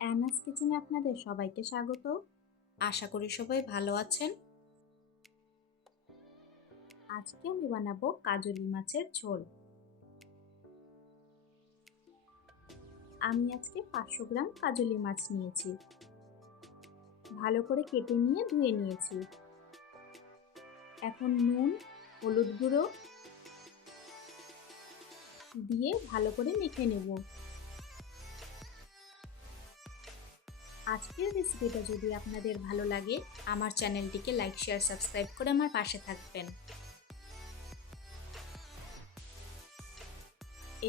অ্যানাস কিচেনে আপনাদের সবাইকে স্বাগত। আশা করি সবাই ভালো আছেন। আজকে আমি বানাবো কাজলি মাছের ঝোল। আমি আজকে 500 গ্রাম কাজলি মাছ নিয়েছি। ভালো করে কেটে নিয়ে ধুয়ে নিয়েছি। এখন নুন, হলুদ গুঁড়ো দিয়ে ভালো করে মেখে নেব। আজকের রেসিপিটা যদি আপনাদের ভালো লাগে, আমার চ্যানেলটিকে লাইক, শেয়ার, সাবস্ক্রাইব করে আমার পাশে থাকবেন।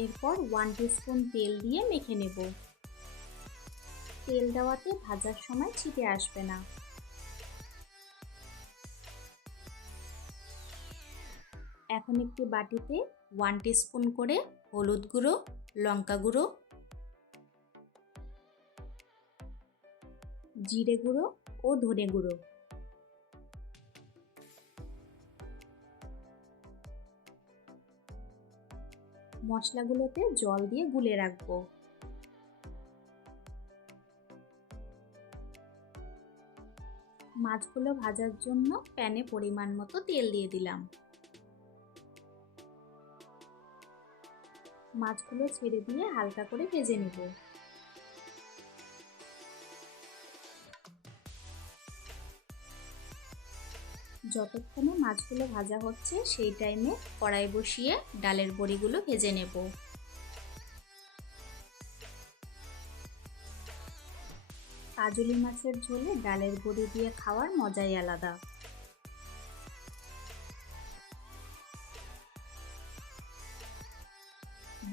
এরপর 1 টিস্পুন তেল দিয়ে মেখে নেব। তেল দেওয়াতে ভাজার সময় ছিটে আসবে না। এখন একটি বাটিতে 1 টিস্পুন করে হলুদ গুঁড়ো, লঙ্কা গুঁড়ো, জিরে গুঁড়ো ও ধনে গুঁড়ো, মশলাগুলোতে জল দিয়ে গুলে রাখবো। মাছগুলো ভাজার জন্য প্যানে পরিমাণ মতো তেল দিয়ে দিলাম। মাছগুলো ছেড়ে দিয়ে হালকা করে ভেজে নেব। যতক্ষণে মাছগুলো ভাজা হচ্ছে সেই টাইমে কড়াই বসিয়ে ডালের বড়িগুলো ভেজে নেব। কাজলি মাছের ঝোলে ডালের বড়ি দিয়ে খাওয়ার মজাই আলাদা।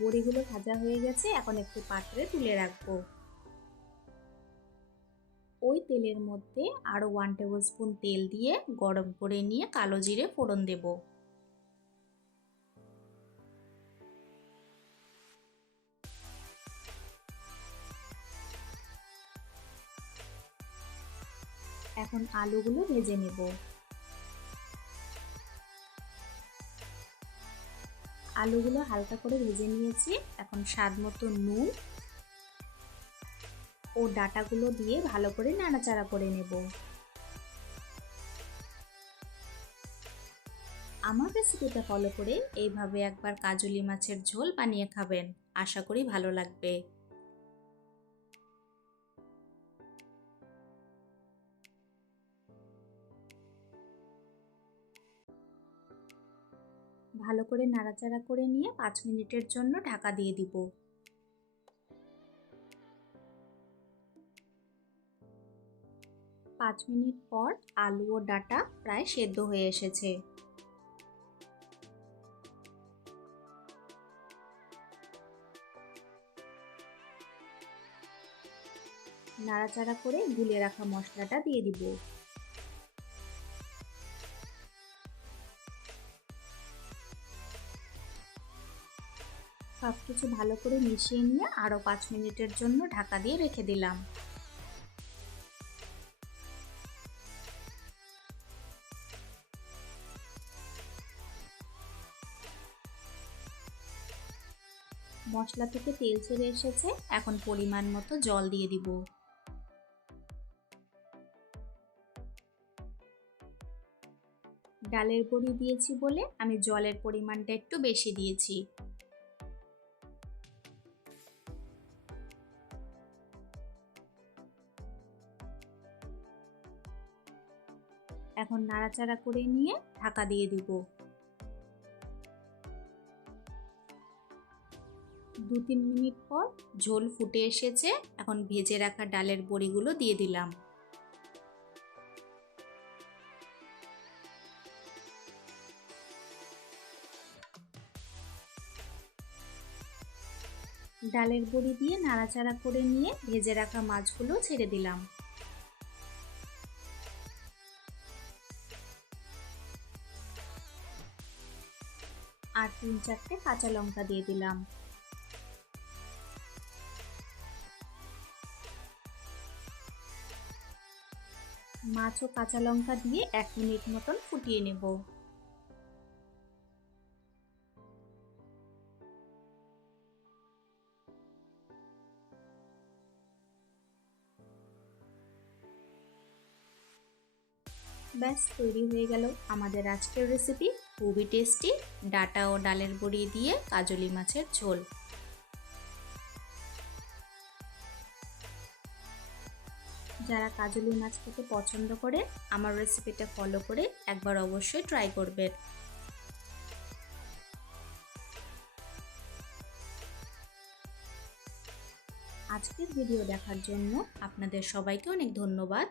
বড়িগুলো ভাজা হয়ে গেছে, এখন একটি পাত্রে তুলে রাখবো। ওই তেলের মধ্যে আরও 1 টেবিল স্পুন তেল দিয়ে গরম করে নিয়ে কালো জিরে ফোড়ন দেব। এখন আলুগুলো ভেজে নেব। আলুগুলো হালকা করে ভেজে নিয়েছি। এখন স্বাদ মতো নুন ও ডাঁটাগুলো দিয়ে ভালো করে নাড়াচাড়া করে নেব। আমার রেসিপিটা ফলো করে এইভাবে একবার কাজলি মাছের ঝোল বানিয়ে খাবেন। আশা করি ভালো লাগবে। ভালো করে নাড়াচাড়া করে নিয়ে 5 মিনিটের জন্য ঢাকা দিয়ে দিব। 5 মিনিট পর আলু ও ডাঁটা প্রায় সেদ্ধ হয়ে এসেছে। নাড়াচাড়া করে গুলে রাখা মশলাটা দিয়ে দিব। সবকিছু ভালো করে মিশিয়ে নিয়ে আরও 5 মিনিটের জন্য ঢাকা দিয়ে রেখে দিলাম। মশলা থেকে তেল ছেড়ে এসেছে, এখন পরিমাণ মতো জল দিয়ে দিব। ডালের বড়ি দিয়েছি বলে আমি জলের পরিমাণটা একটু বেশি দিয়েছি। এখন নাড়াচাড়া করে নিয়ে ঢাকা দিয়ে দিব। 2-3 মিনিট পর ঝোল ফুটে এসেছে, এখন ভেজে রাখা ডালের বড়িগুলো দিয়ে দিলাম। ডালের বড়ি দিয়ে নাড়াচাড়া করে নিয়ে ভেজে রাখা মাছগুলো ছেড়ে দিলাম। আর 3-4টে কাঁচা লঙ্কা দিয়ে দিলাম। মাছ ও কাঁচা লঙ্কা দিয়ে 1 মিনিট মতন ফুটিয়ে নেব। ব্যাস তৈরি হয়ে গেল আমাদের আজকের রেসিপি। খুবই টেস্টি ডাটা ও ডালের বড়ি দিয়ে কাজলি মাছের ঝোল। যারা কাজলি মাছ খেতে পছন্দ করে আমার রেসিপিটা ফলো করে একবার অবশ্যই ট্রাই করবেন। আজকের ভিডিও দেখার জন্য আপনাদের সবাইকে অনেক ধন্যবাদ।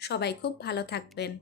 সবাই খুব ভালো থাকবেন।